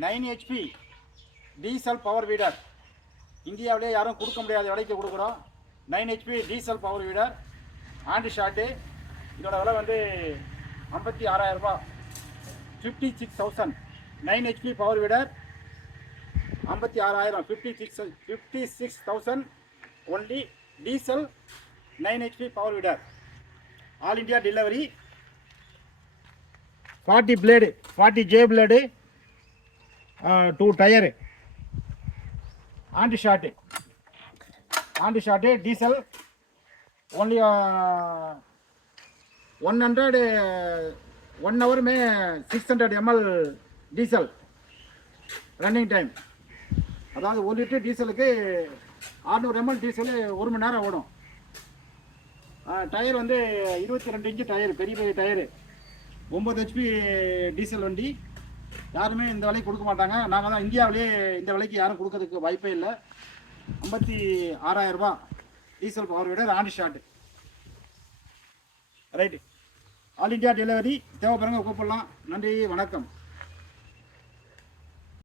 9 HP diesel power வீடர். இந்தியாவிலே யாரும் கொடுக்க முடியாத விலைக்கு கொடுக்குறோம். 9 HP diesel power வீடர் aunty shot. இதோட விலை வந்து 56,000 ரூபா, 56,000. 9 HP power வீடர் 56,000, 56,000 only. Diesel 9 HP power வீடர். All India delivery. 40 blade, 40 J blade, 2 tyre, aunty shot. Aunty shot diesel only 100 1 hour में 600 ml டீசல் ரன்னிங் டைம். அதாவது 1 லிட்டர் டீசலுக்கு 600 ml டீசல் 1 மணி நேரம் ஓடும். Tyre வந்து 22 inch tyre, பெரிய பெரிய டயரு. 9 HP டீசல் வண்டி. யாருமே இந்த விலைக்கு கொடுக்க மாட்டாங்க. நாங்கள் தான் இந்தியாவிலே இந்த விலைக்கு யாரும் கொடுக்கறதுக்கு வாய்ப்பே இல்லை. 56,000 ரூபா diesel power வீடர் aunty shot. Right. All India delivery. தேவைப்படுறவங்க கூப்பிடலாம். நன்றி, வணக்கம்.